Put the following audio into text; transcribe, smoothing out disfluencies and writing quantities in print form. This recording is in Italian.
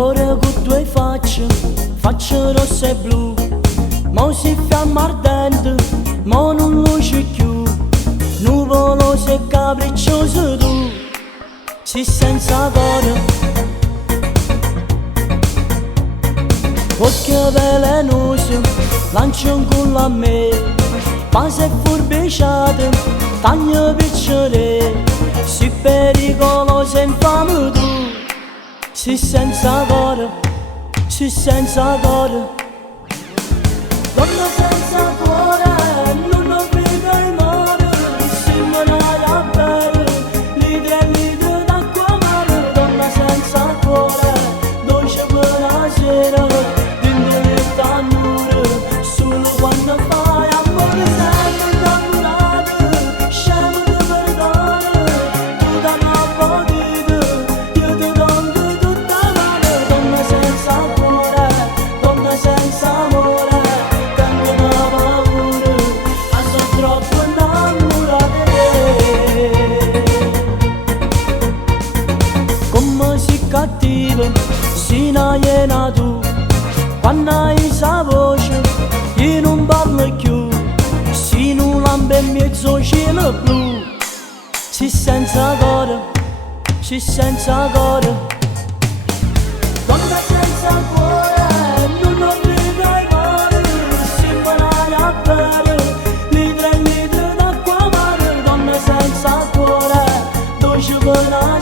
Ora con due facce rosse e blu, mo si fiamma ardente, mo non luce più, nuvoloso e capriccioso tu, si senza cuore, occhi velenosi, lancia un culo a me, ma se furbiciate, taglia picciole, si pericoloso e infame tu, si senza cuore, si senza cuore. Donna senza cuore, non ho vedo il mare, si mangia bene, litri d'acqua mare. Donna senza cuore, dolce buonasera, dentro il tannure, solo quando fai amore sei innamorato, scemo di perdone, tu da una partita, io ti do tutta mano. Donna senza cuore, donna senza amore, troppo innamorata di te. Come si cattiva, si una iena tu, quando hai sa voce, io non parlo più, si non lampe in mezzo cielo blu, si senza cuore, si senza cuore. Donna senza cuore, non ho vedo il mare, si mangia bene, litri d'acqua mare. Donna senza cuore, dolce buona